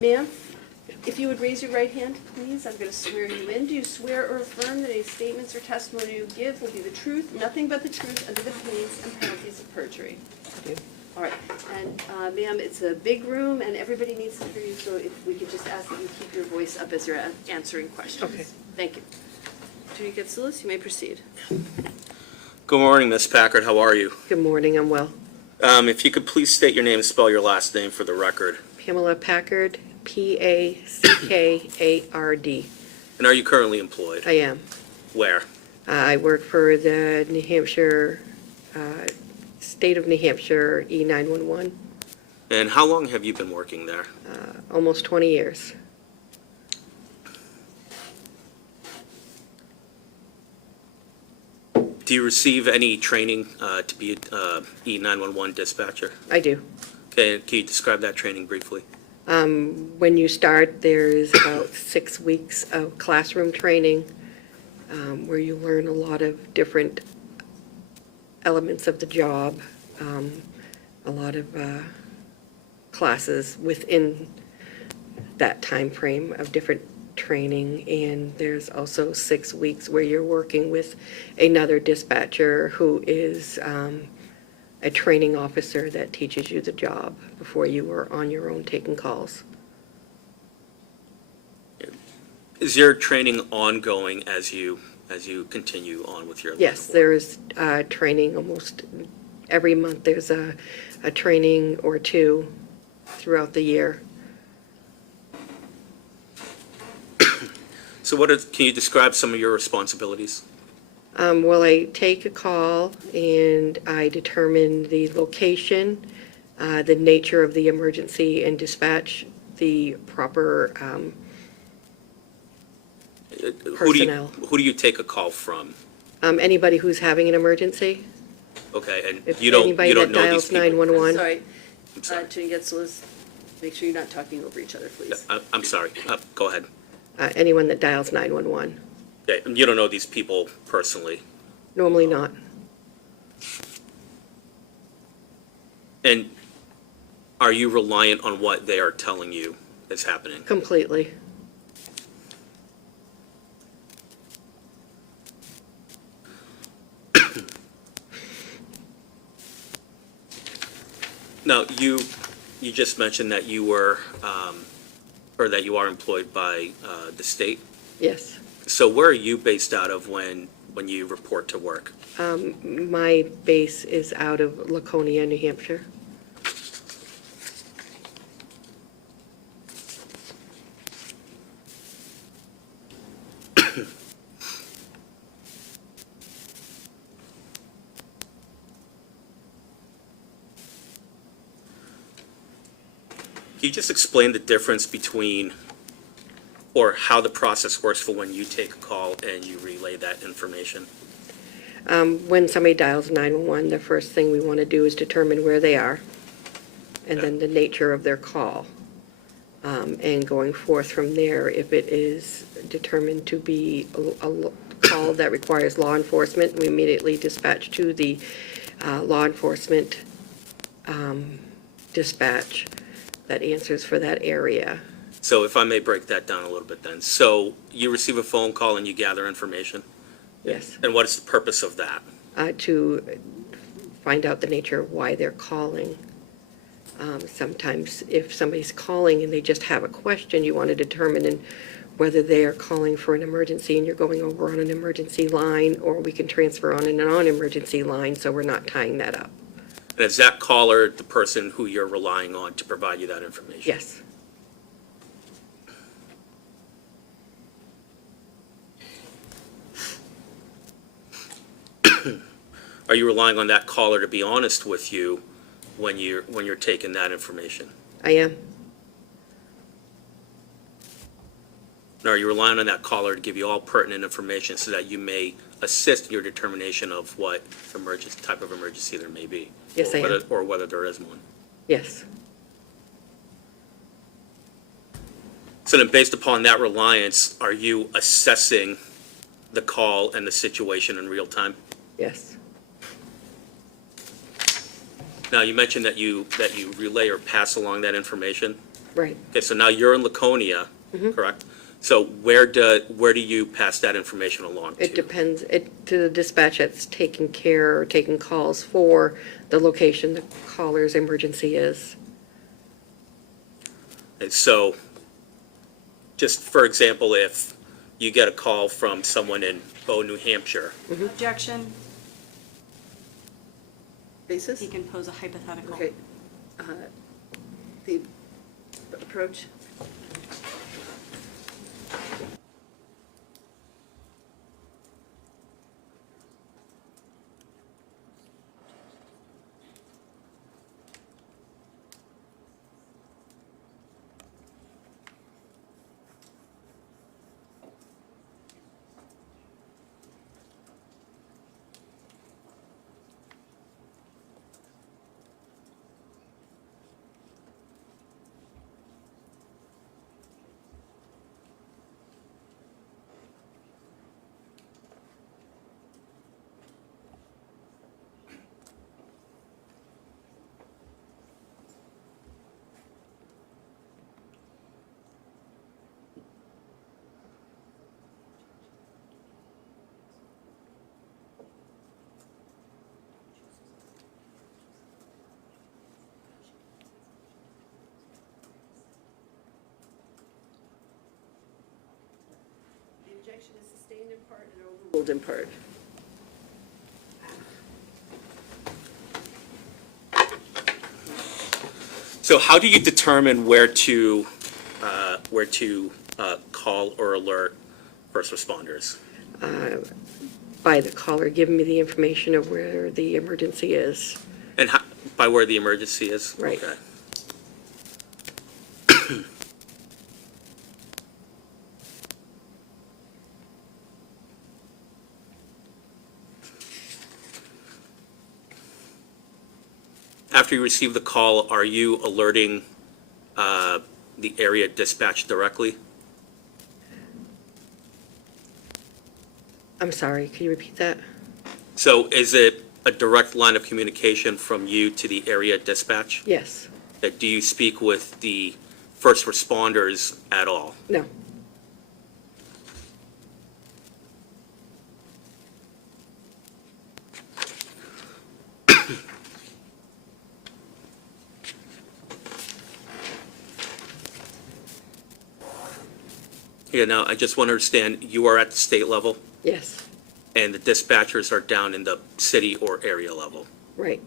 Ma'am, if you would raise your right hand, please, I'm going to swear you in. Do you swear or affirm that any statements or testimony you give will be the truth, nothing but the truth, under the pains and penalties of perjury? I do. All right, and ma'am, it's a big room and everybody needs to hear you, so if we could just ask that you keep your voice up as you're answering questions. Okay. Thank you. Attorney Getsoulis, you may proceed. Good morning, Ms. Packard. How are you? Good morning, I'm well. If you could please state your name and spell your last name for the record. Pamela Packard, Packard. And are you currently employed? I am. Where? I work for the New Hampshire, State of New Hampshire E911, And how long have you been working there? almost 20 years. Do you receive any training to be an E911 dispatcher? I do. Okay, can you describe that training briefly? When you start, there's about 6 weeks of classroom training where you learn a lot of different elements of the job, a lot of classes within that time frame of different training, and there's also 6 weeks where you're working with another dispatcher who is a training officer that teaches you the job before you are on your own taking calls. Is your training ongoing as you continue on with your line Yes, of work? there is training almost every month. There's a training or two throughout the year. So can you describe some of your responsibilities? Well, I take a call and I determine the location, the nature of the emergency, and dispatch the proper personnel. Who do you take a call from? Anybody who's having an emergency, Okay, and if you don't anybody know that these dials people? 911. Sorry, I'm sorry. Attorney Getsoulis, make sure you're not talking over each other, please. I'm sorry. Go ahead. Anyone that dials 911. Okay, and you don't know these people personally? Normally not. And are you reliant on what they are telling you is happening? Completely. Now, you just mentioned that you were, or that you are employed by the state. Yes. So where are you based out of when you report to work? My base is out of Laconia, New Hampshire. Can you just explain the difference between, or how the process works for when you take a call and you relay that information? When somebody dials 911, the first thing we want to do is determine where they are, and then the nature of their call. And going forth from there, if it is determined to be a call that requires law enforcement, we immediately dispatch to the law enforcement dispatch that answers for that area. So if I may break that down a little bit then. So you receive a phone call and you gather information? Yes. And what is the purpose of that? To find out the nature of why they're calling. Sometimes if somebody's calling and they just have a question, you want to determine whether they are calling for an emergency and you're going over on an emergency line, or we can transfer on a non-emergency line, so we're not tying that up. And is that caller the person who you're relying on to provide you that information? Yes. Are you relying on that caller to be honest with you when you're taking that information? I am. And are you relying on that caller to give you all pertinent information so that you may assist in your determination of what type of emergency there may be? Yes, I am. Or whether there is one? Yes. So then, based upon that reliance, are you assessing the call and the situation in real time? Yes. Now, you mentioned that you relay or pass along that information. Right. Okay, so now you're in Laconia, correct? So where do you pass that information along to? It depends, to the dispatch that's taking care, or taking calls for the location the caller's emergency is. And so, just for example, if you get a call from someone in Bow, New Hampshire, Objection, Basis? he can pose a hypothetical. Okay. The approach? The objection is sustained in part and overruled in part. so how do you determine where to call or alert first responders? By the caller giving me the information of where the emergency is. And how, by where the emergency is? Right. Okay. After you receive the call, are you alerting the area dispatch directly? I'm sorry, can you repeat that? So is it a direct line of communication from you to the area dispatch? Yes. Do you speak with the first responders at all? No. Yeah, now, I just want to understand, you are at the state level, Yes. and the dispatchers are down in the city or area level. Right.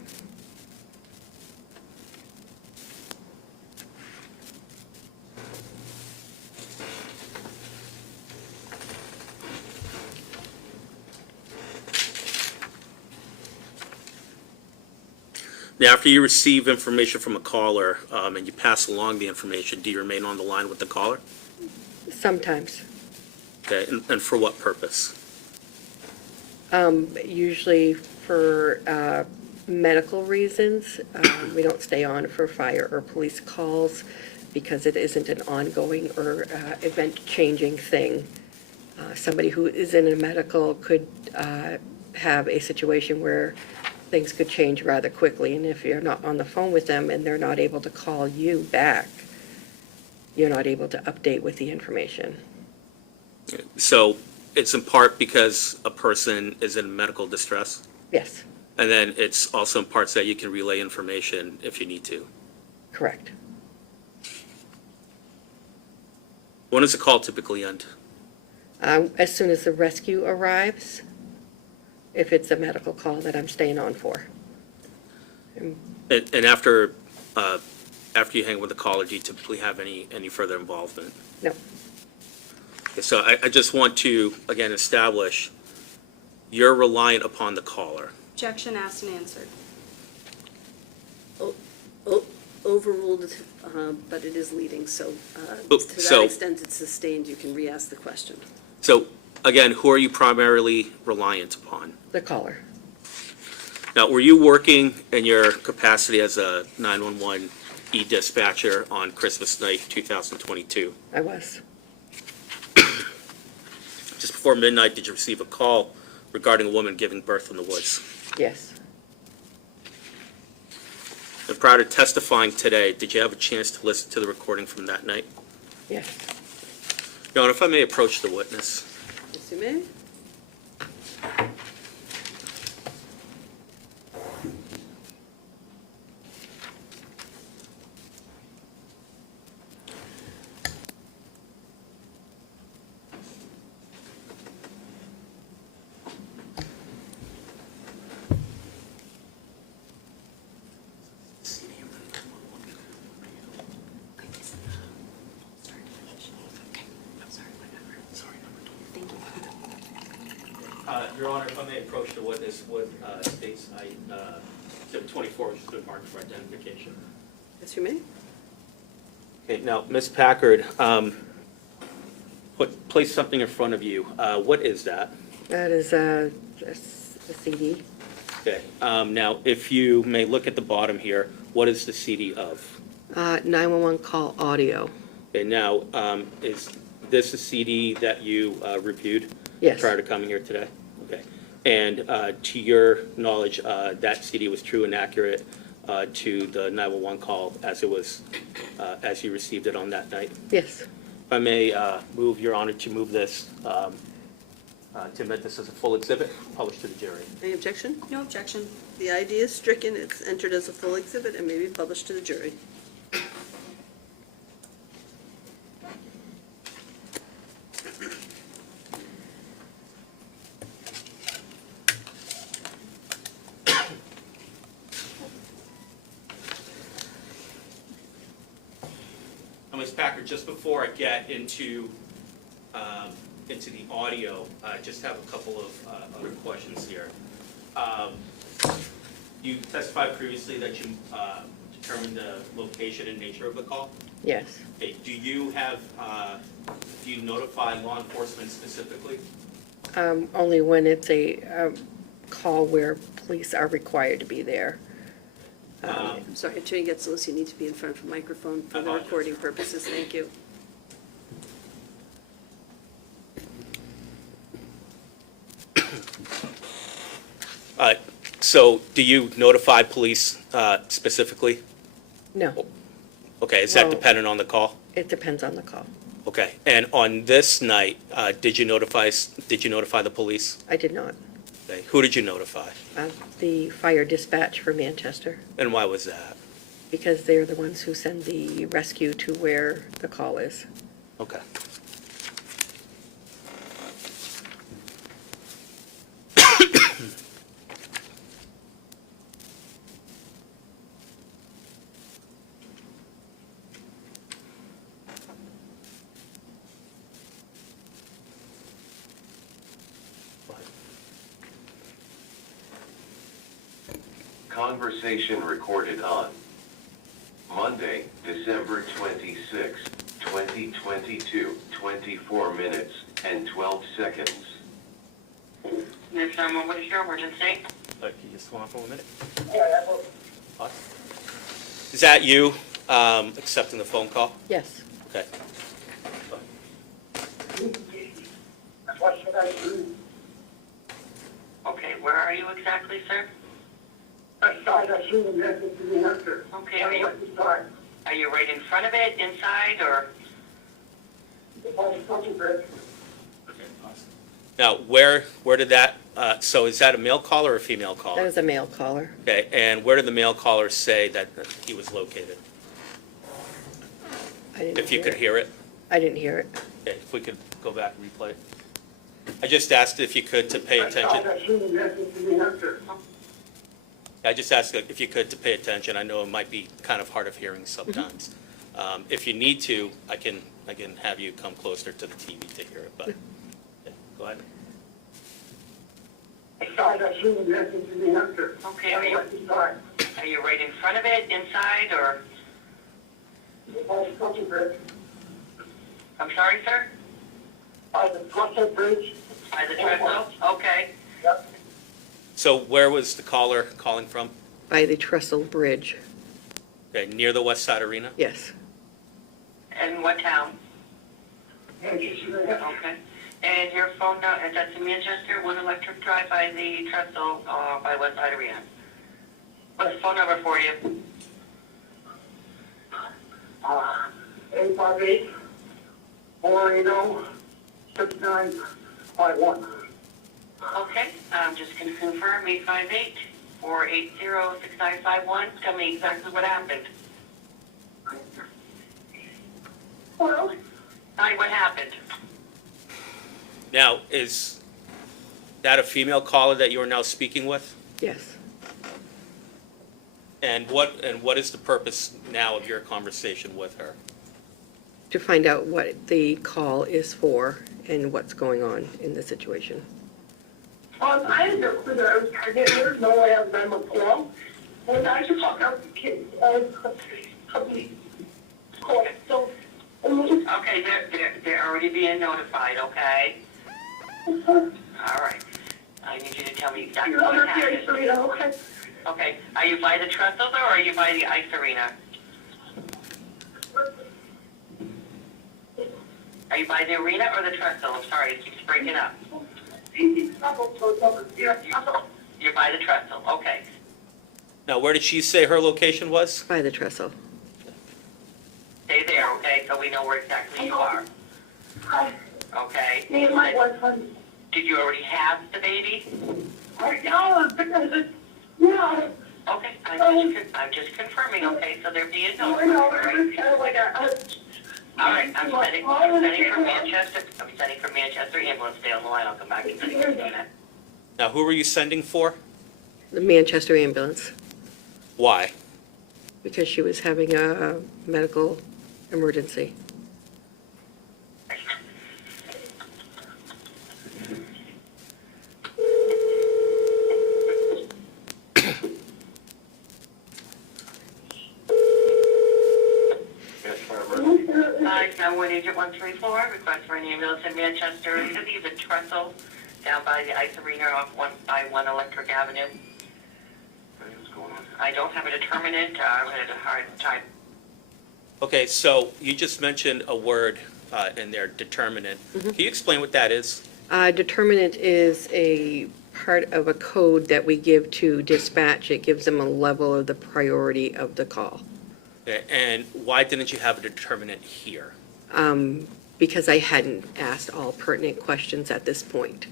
Now, after you receive information from a caller, and you pass along the information, do you remain on the line with the caller? Sometimes. Okay, and for what purpose? Usually for medical reasons. We don't stay on for fire or police calls because it isn't an ongoing or event-changing thing. Somebody who is in a medical could have a situation where things could change rather quickly, and if you're not on the phone with them and they're not able to call you back, you're not able to update with the information. So it's in part because a person is in medical distress, Yes, and then it's also in parts that you can relay information if you need to. correct. When does the call typically end? As soon as the rescue arrives, if it's a medical call that I'm staying on for. And after you hang with the caller, do you typically have any further involvement? No, Okay, so I just want to, again, establish you're reliant upon the caller. Objection asked and answered. Overruled, but it is leading, so Oh, to that so- extent it's sustained, you can re-ask the question. So, again, who are you primarily reliant upon? the caller. Now, were you working in your capacity as a 911 e-dispatcher on Christmas night 2022? I was. Just before midnight, did you receive a call regarding a woman giving birth in the woods? Yes, And prior to testifying today, did you have a chance to listen to the recording from that night? Yes. Your Honor, if I may approach the witness. Yes, you may. Your Honor, if I may approach the witness with states Exhibit 24, which is the mark for identification. Yes, you may. Okay, now, Ms. Packard, place something in front of you. What is that? That is a CD. Okay, now, if you may look at the bottom here, what is the CD of? 911 call audio. Okay, now, is this a CD that you reviewed? Yes. Prior to coming here today? Okay. And to your knowledge, that CD was true and accurate to the 911 call as it was, as you received it on that night? Yes. If I may move, Your Honor, to move this, to admit this as a full exhibit, published to the jury. Any objection? No objection. The ID is stricken, it's entered as a full exhibit and may be published to the jury. Ms. Packard, just before I get into the audio, I just have a couple of other questions here. You testified previously that you determined the location and nature of the call. Yes. Okay, do you notify law enforcement specifically? Only when it's a call where police are required to be there. I'm sorry, Attorney Getzelis, you need to be in front of a microphone for the Apologize. recording purposes. Thank you. So do you notify police specifically? No, Okay, is that Well- dependent on the call? it depends on the call. Okay, and on this night, did you notify the police? I did not. Okay, who did you notify? The fire dispatch for Manchester, And why was that? because they're the ones who send the rescue to where the call is. Okay. Conversation recorded on Monday, December 26, 2022, 24 minutes and 12 seconds. Ms. Sherman, what is your emergency? Can you just hold on for 1 minute? Pause. Is that you accepting the phone call? Yes. Okay. What should I do? Okay, where are you exactly, sir? Outside, I see the message in the answer. Okay, I want to start. Are you right in front of it, inside, or? If I start to break, Now, where did that, so is that a male caller or a female That caller? was a male caller. Okay, and where did the male caller say that he was located? I didn't If you could hear it? I didn't hear it. Okay, if we could go back and replay it. I just asked if you could to pay outside, attention. I see the message in the answer. I just asked if you could to pay attention. I know it might be kind of hard of hearing sometimes. If you need to, I can have you come closer to the TV to hear it, but, yeah, go ahead. Outside, I see the message in the answer. Okay, I want to start. are you right in front of it, inside, or? If I start to break, I'm sorry, sir? by the Russell Bridge. By the trestle? Okay. Yep. So where was the caller calling from? By the Trestle Bridge. Okay, near the West Side Arena? Yes. And what town? Manchester, Okay. And your phone number, and that's in Manchester, 1 Electric Drive by the trestle, by West Side Arena. What's the phone number for you? 858, 480, 6951. Okay, I'm just gonna confirm, 858-480-6951. Tell me exactly what happened. Well, Hi, what happened? Now, is that a female caller that you are now speaking with? Yes. And what is the purpose now of your conversation with her? To find out what the call is for and what's going on in the situation. I had no clue that I was pregnant. There's no way I've been along. And I just talked out the kids. So, Okay, they're already being notified, okay? All right. I need you to tell me exactly you're what under happened. here, Serena, okay? Okay, are you by the trestles or are you by the ice arena? Are you by the arena or the trestle? I'm sorry, it keeps breaking up. You're by the trestle, okay. Now, where did she say her location was? By the trestle. Stay there, okay, so we know where exactly you are, Hi, okay? me and my boyfriend. Did you already have the baby? Right now, because yeah, Okay, I'm just confirming, okay, so they're being I know, notified, it right? was kind of like All right, I'm sending from Manchester, ambulance, stay on the line, I'll come back and send you a minute. Now, who were you sending for? The Manchester ambulance, Why? because she was having a medical emergency. Hi, 911 Agent 134, request for an ambulance in Manchester, City, the trestle, down by the ice arena off 151 Electric Avenue. I don't have a determinant, I had a hard time. Okay, so you just mentioned a word in there, determinant. Can you explain what that is? Determinant is a part of a code that we give to dispatch. It gives them a level of the priority of the call. Okay, and why didn't you have a determinant here? Because I hadn't asked all pertinent questions at this point.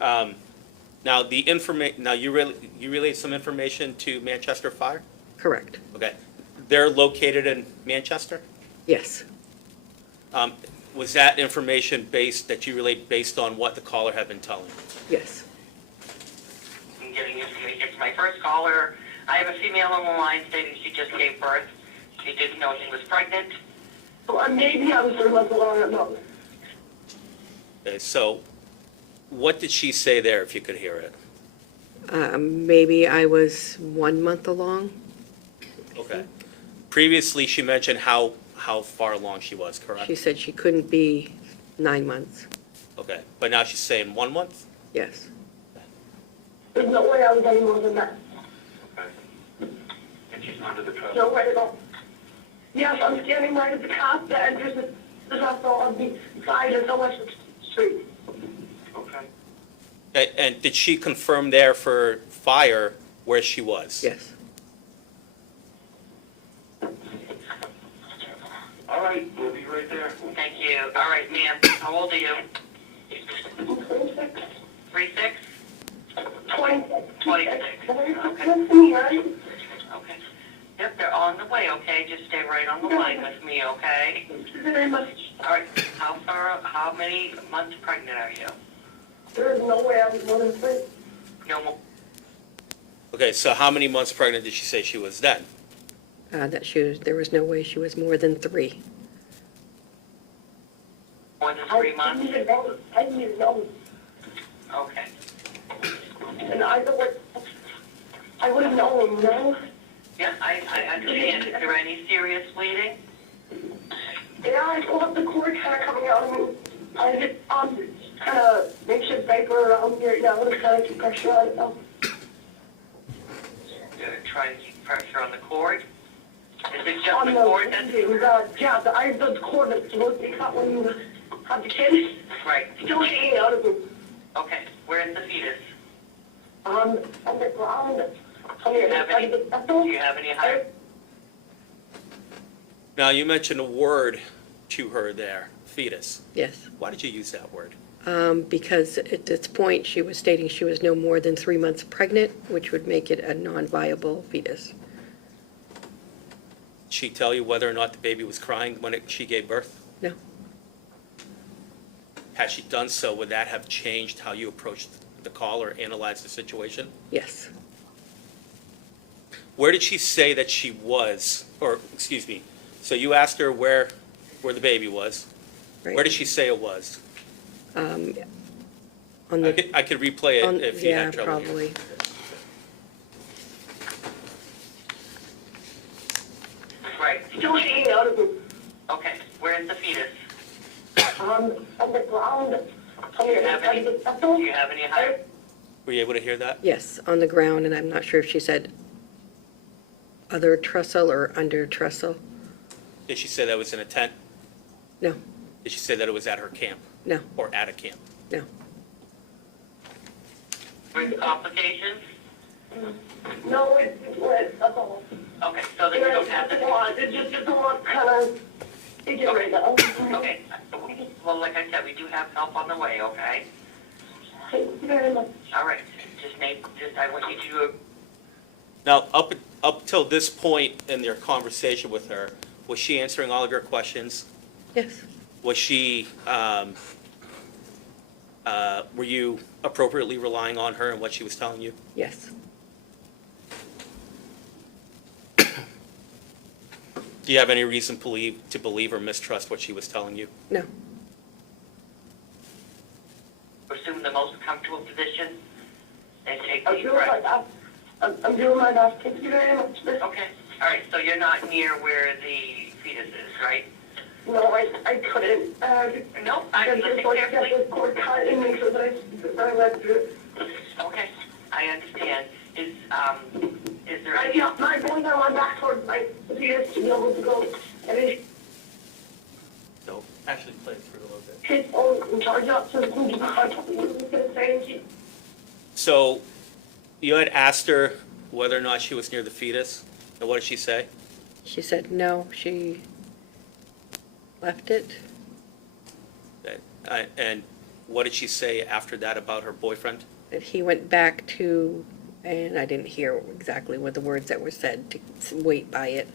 Now, you relayed some information to Manchester Fire? Correct. Okay. They're located in Manchester? Yes. Was that information that you relayed based on what the caller had been telling you? Yes. I'm getting information. It's my first caller. I have a female on the line stating she just gave birth. She didn't know she was pregnant. Well, maybe I was 3 months along, I don't know. Okay, so what did she say there, if you could hear it? Maybe I was 1 month along. Okay. Previously, she mentioned how far along she was, correct? She said she couldn't be 9 months. Okay, but now she's saying 1 month? Yes. There's no way I was any more than that. And she's under the trust. No way at all. Yes, I'm standing right at the top, and there's also on the side of the West Street. Okay. Okay, and did she confirm there for fire where she was? Yes. All right, we'll be right there. Thank you. All right, ma'am. How old are you? 26. 36? 26. 26. Listen to me, right? Okay. Yep, they're on the way, okay? Just stay right on the line with me, okay? Thank you very much. All right. How many months pregnant are you? There is no way I was more than 3. No more. Okay, so how many months pregnant did she say she was then? There was no way she was more than 3. More than 3 months? I didn't even know. Okay. And I would have known, you know? Yeah, I understand. Is there any serious bleeding? Yeah, I still have the cord kind of coming out of me. I get kind of makeshift vapor around here, you know, to kind of keep pressure on it. Try to keep pressure on the cord. Is it just On the the cord that's... I have the cord that's supposed to be cut when you have the kid. Right. Still hanging out of me. Okay. Where's the fetus? On the ground. On Do you the have other side any, of the vessel. do you have any high... Now, you mentioned a word to her there, fetus. Yes. Why did you use that word? Because at this point, she was stating she was no more than 3 months pregnant, which would make it a non-viable fetus. Did she tell you whether or not the baby was crying when she gave birth? No. Had she done so, would that have changed how you approached the call or analyzed the situation? Yes. Where did she say that she was, or, excuse me, so you asked her where the baby was. Right. Where did she say it was? On I the, could replay on, it if you yeah, had trouble. hearing. probably. Right, Still hanging out of me. okay, where's the fetus? On the ground. On Do you the have side any, of the vessel. do you have any height? Were you able to hear that? Yes, on the ground, and I'm not sure if she said other trestle or under trestle. Did she say that was in a tent? No, Did she say that it was at her camp no, or at a camp? no. With complications? No, it's lit, that's all. Okay, so then you don't have It's the, not, it's just a lot kind of, figure right now. okay, well, like I said, we do have help on the way, okay? Thank you very much. All right, I want you to, Now, up till this point in your conversation with her, was she answering all of your questions? Yes, Was she, were you appropriately relying on her and what she was telling you? yes. Do you have any reason to believe or mistrust what she was telling you? No, assume the most comfortable position and take I'm deep doing my breaths. best. I'm doing my best. Thank you very much. Okay, all right, so you're not near where the fetus is, right? No, I couldn't. No, I just listen like carefully. get this cord cut and make sure that I went through it. Okay, I understand. Is there I any, got my going on my back towards my fetus to be able to go and it No. Actually, play it through a little bit. his phone and charge up so it can be contact. I was gonna say, So, you had asked her whether or not she was near the fetus, and what did she say? she said no, she left it. And what did she say after that about her boyfriend? That he went back to, and I didn't hear exactly what the words that were said, to wait by it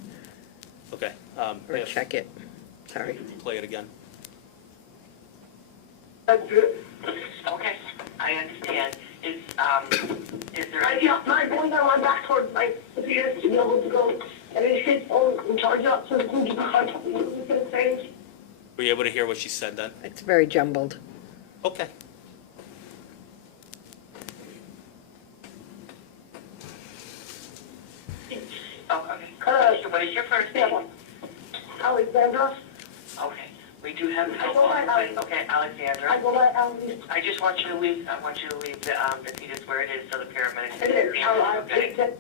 Okay. or check it. Sorry. Play it again. okay, I understand. Is there I any, got my going on my back towards my fetus to be able to go and it his phone and charge up so it can be contact. I was gonna say, Were you able to hear what she said then? It's very jumbled. Okay. oh, okay. What is your first name? Alexandra. Okay, we do have help go on the by way. Okay, Alexandra. I go by Alexandra. I just want you to leave the fetus where it is so the paramedics It can is. see it, okay?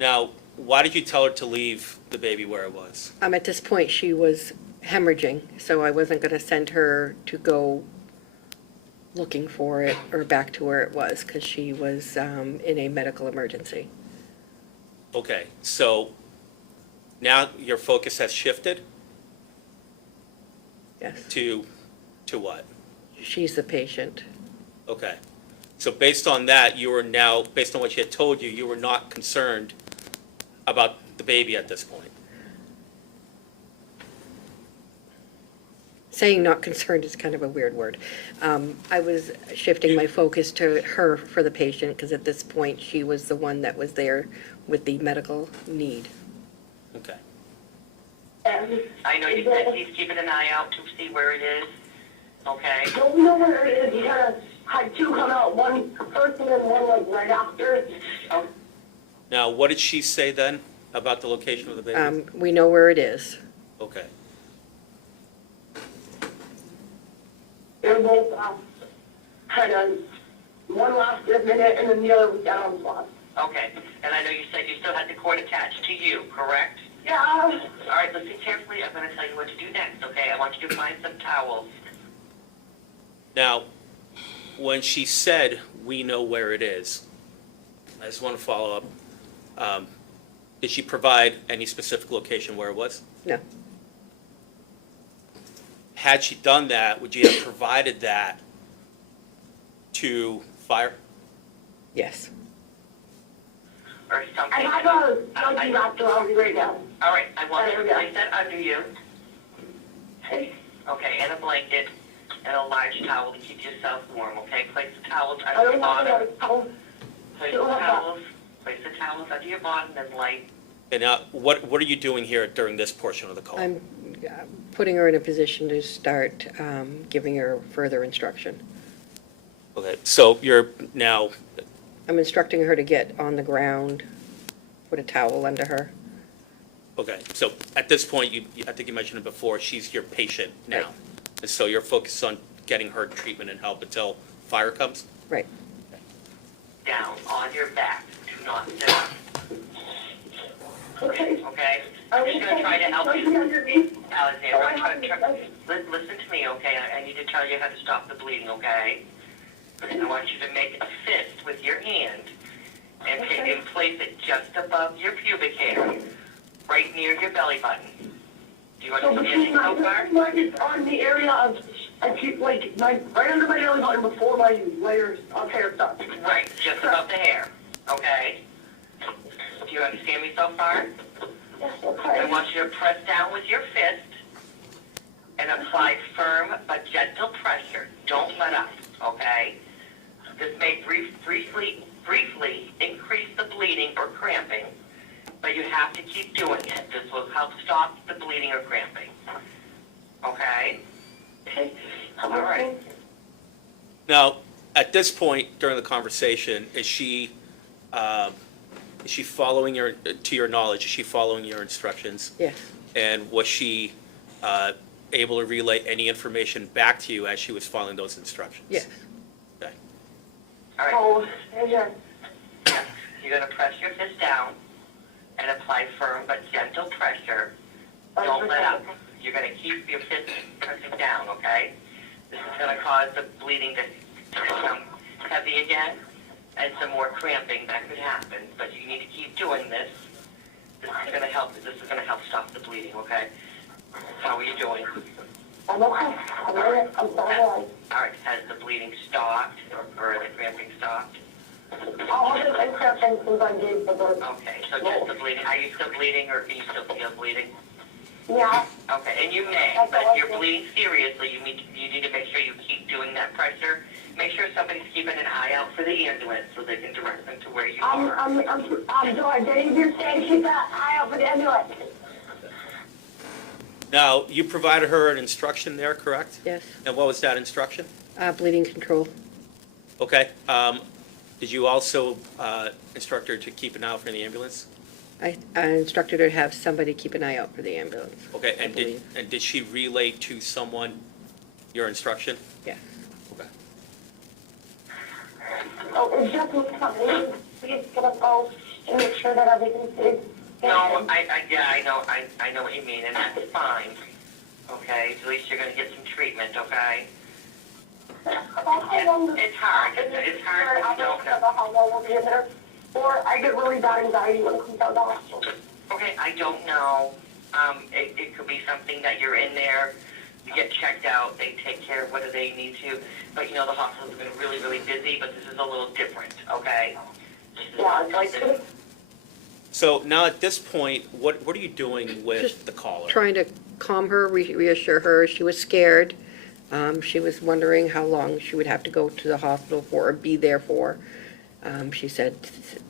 Now, why did you tell her to leave the baby where it was? At this point, she was hemorrhaging, so I wasn't going to send her to go looking for it or back to where it was, because she was in a medical emergency. Okay, so now your focus has shifted Yes, to what? she's the patient. Okay. So based on that, you are now, based on what she had told you, you were not concerned about the baby at this point. Saying not concerned is kind of a weird word. I was shifting my focus to her for the patient, because at this point, she was the one that was there with the medical need. Okay. And I know you said he's keeping an eye out to see where it is, okay? don't know where it is. He had two come out, one first and then one like right after. Now, what did she say then about the location of the baby? We know where it is. Okay. They're both kind of one lasted a minute and then the other was down on the spot. Okay, and I know you said you still had the cord attached to you, correct? Yeah. All right, listen carefully. I'm going to tell you what to do next, okay? I want you to find some towels. Now, when she said, "We know where it is," I just want to follow up. Did she provide any specific location where it was? No, Had she done that, would you have provided that to fire? yes. Or I something? have a monkey wrapped around me right now. All right, I want you to Yeah. place that under you, Okay? okay, and a blanket, and a large towel to keep yourself warm, okay? Place the towels I under your don't want bottom. to tell. Place the towels under your bottom and light. And now, what are you doing here during this portion of the call? I'm putting her in a position to start giving her further instruction. Okay, so you're now, I'm instructing her to get on the ground, put a towel under her. okay, so at this point, I think you mentioned it before, she's your patient now. Right. And so you're focused on getting her treatment and help until fire comes? Right. Down on your back. Do not sit up, Okay? okay? I I'm will just gonna try to help monkey you. underneath. Alexander, I'm trying to listen to me, okay? I need to tell you how to stop the bleeding, okay? I want you to make a fist with your hand and place it just above your pubic hair, right near your belly button. Do you So understand between me my so far? leg is on the area of, I keep like, my, right under my belly button before my layers of hair start. Right, just above the hair, okay? Do you understand me so far? Yes, I okay. want you to press down with your fist and apply firm but gentle pressure. Don't let up, okay? This may briefly increase the bleeding or cramping, but you have to keep doing it. This will help stop the bleeding or cramping. Okay? Okay. All right. Now, at this point during the conversation, is she following your, to your knowledge, is she following your instructions? Yes. And was she able to relay any information back to you as she was following those instructions? Yes. Okay. All right. Oh, yeah. You're going to press your fist down and apply firm but gentle pressure. Don't let up. You're going to keep your fist pressing down, okay? This is going to cause the bleeding to become heavy again and some more cramping that could happen. But you need to keep doing this. This is going to help. This is going to help stop the bleeding, okay? How are you doing? I'm okay. I'm alright. I'm sorry. All right. Has the bleeding stopped or the cramping stopped? All of it and cramping since I gave the birth. Okay. So just the bleeding. Are you still bleeding or can you still feel bleeding? Yeah. Okay, and you may, but if you're bleeding seriously, you need to make sure you keep doing that pressure. Make sure somebody's keeping an eye out for the ambulance so they can direct them to where you are. I'm doing Dave, you're saying keep that eye out for the ambulance. Now, you provided her an instruction there, correct? Yes. And what was that instruction? Bleeding control. Okay. Did you also instruct her to keep an eye out for the ambulance? I instructed her to have somebody keep an eye out for the ambulance. Okay, I believe. and did she relay to someone your instruction? Yes. Okay. So it's just me coming. We're gonna go and make sure that everything's safe. No, I know what you mean, and that's fine. Okay, so at least you're gonna get some treatment, okay? It's hard, it's hard when you don't know. How long we'll be in there. Or I get really bad anxiety when it comes out of the hospital. Okay, I don't know. It could be something that you're in there, you get checked out, they take care of whether they need to. But you know, the hospital's been really, really busy, but this is a little different, okay? Yeah, it's like, So now at this point, what are you doing with Just the caller? Trying to calm her, reassure her. She was scared. She was wondering how long she would have to go to the hospital for or be there for. She said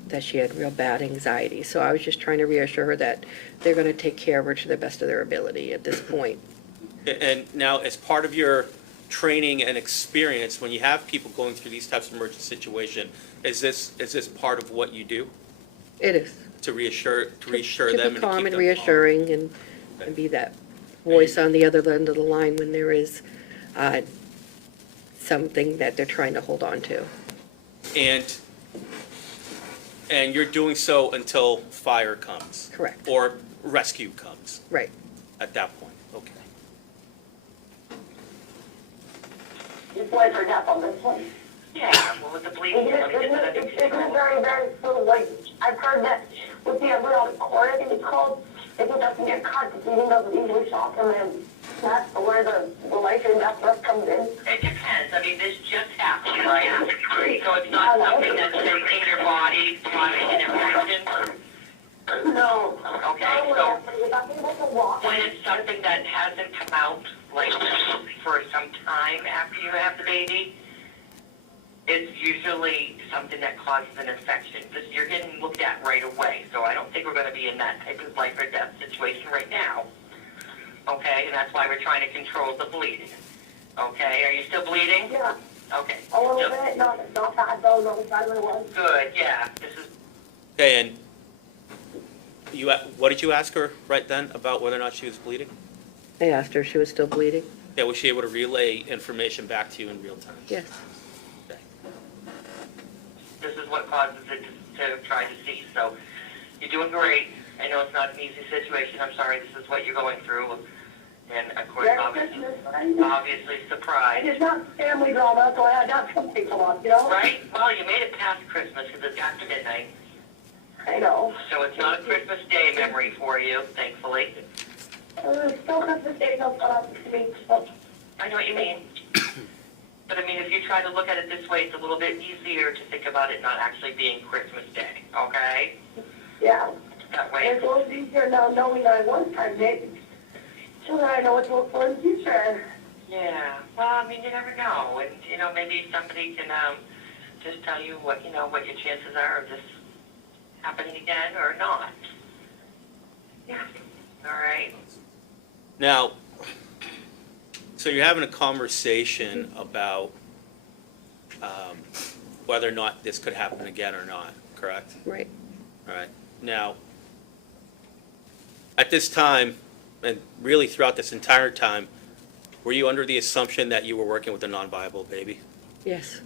that she had real bad anxiety. So I was just trying to reassure her that they're going to take care of her to the best of their ability at this point. And now, as part of your training and experience, when you have people going through these types of emergency situation, is this part of what you do It is. to reassure them To and to be calm keep and them reassuring and be that voice on the other end of the line when there is something that they're trying to hold on to. And you're doing so until fire comes? Correct. Or rescue comes Right. at that point? Okay. it's life or death on this one. Yeah, well, with the bleeding, let me get to the Isn't it very, very, so like, I've heard that with the embryonic cord, I think it's called, if it doesn't get cut, the bleeding doesn't usually stop, and then that's where the life and death stuff comes in. It depends. I mean, this just happened, right? So it's not something that's in your body causing an infection. No. Okay, No, so if I'm able to walk. when it's something that hasn't come out, like, for some time after you have the baby, it's usually something that causes an infection. Because you're getting looked at right away. So I don't think we're going to be in that type of life or death situation right now. Okay, and that's why we're trying to control the bleeding. Okay, are you still bleeding? Yeah, Okay. a little So- bit, not bad though, not bad when it was. Good, yeah. This is Okay, and what did you ask her right then about whether or not she was bleeding? I asked her if she was still bleeding. Yeah, was she able to relay information back to you in real time? Yes. Okay. this is what causes it to try to see. So you're doing great. I know it's not an easy situation. I'm sorry. This is what you're going through, and of course, Merry obviously, Christmas, right? obviously surprised. It's not family drama, so I had that to take a lot, you know? Right? Well, you made it past Christmas because it's after midnight, I know. so it's not a Christmas Day memory for you, thankfully. Still Christmas Day, no fun up to me, so. I know what you mean. But I mean, if you try to look at it this way, it's a little bit easier to think about it not actually being Christmas Day, okay? Yeah. That way, It's a little easier now knowing that I was pregnant, so that I know what to look for in the future. yeah. Well, I mean, you never know, and you know, maybe somebody can just tell you what what your chances are of this happening again or not. Yeah. All right. Now, so you're having a conversation about whether or not this could happen again or not, correct? Right. All right. Now, at this time, and really throughout this entire time, were you under the assumption that you were working with a non-viable baby? Yes.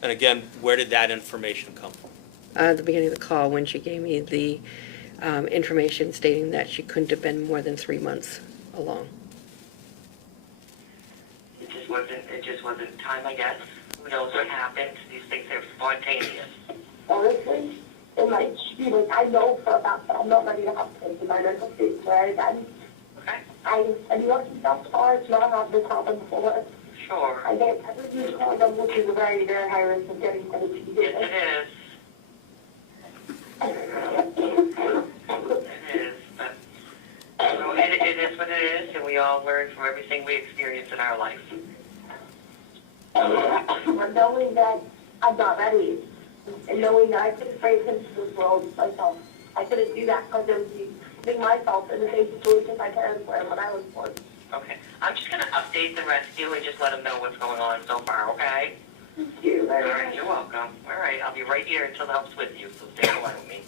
And again, where did that information come from? At the beginning of the call, when she gave me the information stating that she couldn't have been more than 3 months along. It just wasn't time, I guess. Who knows what happened? These things are spontaneous. Honestly, it might be like, I know for a fact that I'm not ready to have kids in my mental state, right? Okay. I do lucky thus far to not have this happen before. Sure. I get every use condom, which is a very, very high risk of getting pregnant. Yes, it is. It is, but you know, it is what it is, and we all learn from everything we experience in our life. But knowing that I'm not ready, and knowing that I couldn't break into this world myself, I couldn't do that because I would be putting myself in the same situation my parents were when I was born. Okay. I'm just going to update the rescue and just let them know what's going on so far, okay? Thank you All very right, much. you're welcome. All right, I'll be right here until the help's with you, so stay on the line with me.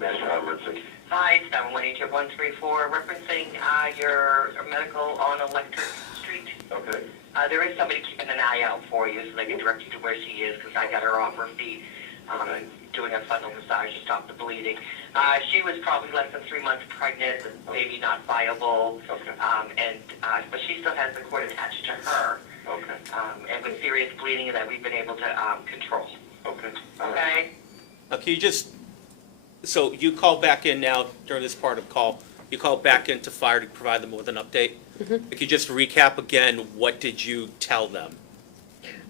National Emergency. Hi, it's 718-134, referencing your medical on Electric Street. Okay. There is somebody keeping an eye out for you, so they can direct you to where she is, because I got her off her feet, doing a fundal massage to stop the bleeding. She was probably less than 3 months pregnant, maybe not viable. Okay. But she still has the cord attached to her, Okay. and with serious bleeding that we've been able to control. Okay. All right. Okay? Now, can you just, so you called back in now during this part of the call, you called back into fire to provide them with an update? Could you just recap again, what did you tell them?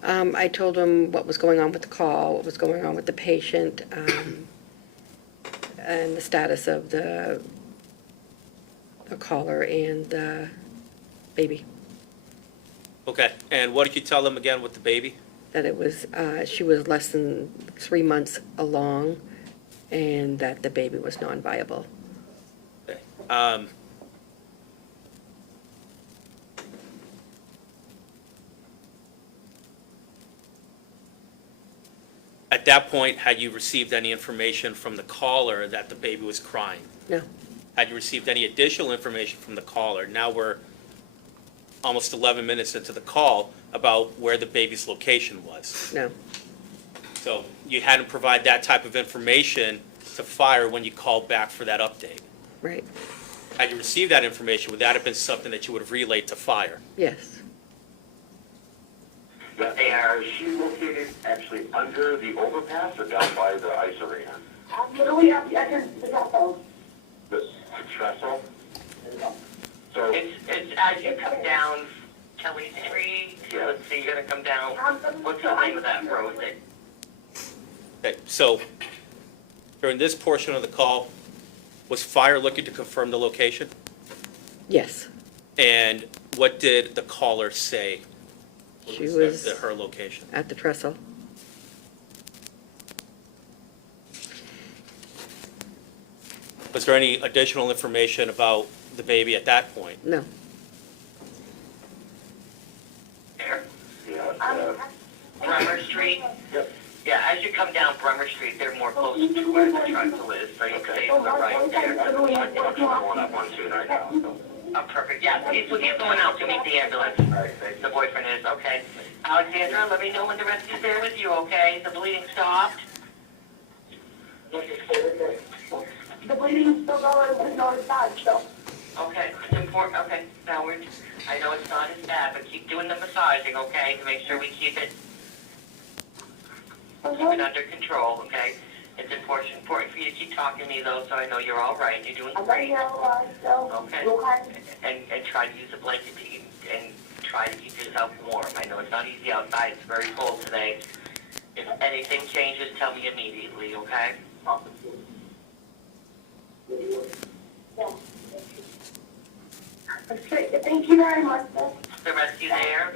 I told them what was going on with the call, what was going on with the patient, and the status of the caller and the baby. Okay, and what did you tell them again with the baby? That it was, she was less than 3 months along, and that the baby was non-viable. Okay. At that point, had you received any information from the caller that the baby was crying? No, Had you received any additional information from the caller? Now we're almost 11 minutes into the call about where the baby's location was. no, So you hadn't provided that type of information to fire when you called back for that update. right, Had you received that information, would that have been something that you would have relayed to fire? yes. They are, Is she located actually under the overpass or down by the ice arena? I'm literally at the entrance to the house. The trestle? So, it's as you come down Kelly Street, let's see, you're gonna come down, what's the name of that road that, Okay, so during this portion of the call, was fire looking to confirm the location? Yes, And what did the caller say? she was Her location? at the trestle. Was there any additional information about the baby at that point? No, there, yeah, Bremer Street? Yep. Yeah, as you come down Bremer Street, they're more close to where the trestle is, so you can say we're right there. I'm going up on 2 right now, so. Oh, perfect, yeah, he's going out to meet the ambulance. All right, thank you. The boyfriend is, okay. Alexandra, let me know when the rescue's there with you, okay? The bleeding stopped? The bleeding's still going, but it's not as bad, so. Okay, it's important, okay, now I know it's not as bad, but keep doing the massaging, okay, to make sure we keep it under control, okay? It's important for you to keep talking to me though, so I know you're all right, you're doing I'm letting great. you know, so. Okay. Okay. And try to use a blanket and try to keep yourself warm. I know it's not easy outside, it's very cold today. If anything changes, tell me immediately, okay? Yeah. Okay, thank you very much, sir. The rescue there?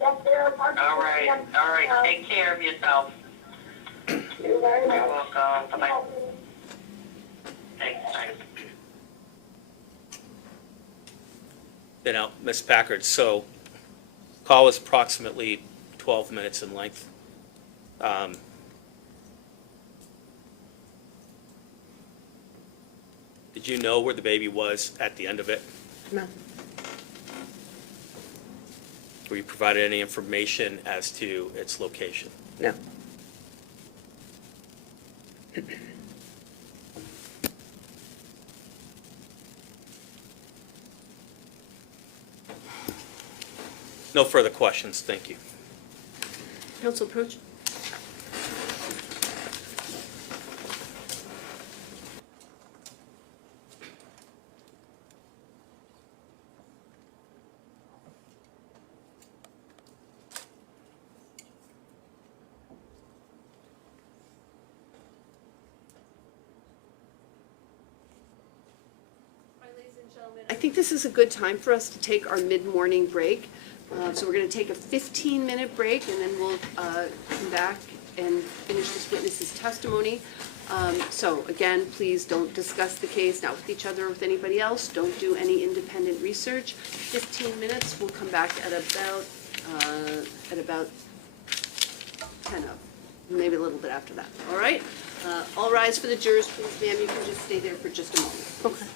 Yes, sir. All right, take care of yourself. Thank you very You're much. welcome, bye-bye. Thanks, bye. Now, Ms. Packard, so call was approximately 12 minutes in length. Did you know where the baby was at the end of it? no, Were you provided any information as to its location? no. No further questions, thank you. Council approach. I think this is a good time for us to take our mid-morning break. So we're going to take a 15-minute break, and then we'll come back and finish this witness's testimony. So again, please don't discuss the case, not with each other or with anybody else. Don't do any independent research. 15 minutes, we'll come back at about 10 of, maybe a little bit after that, all right? All rise for the jurors, please, ma'am, you can just stay there for just a moment. Okay.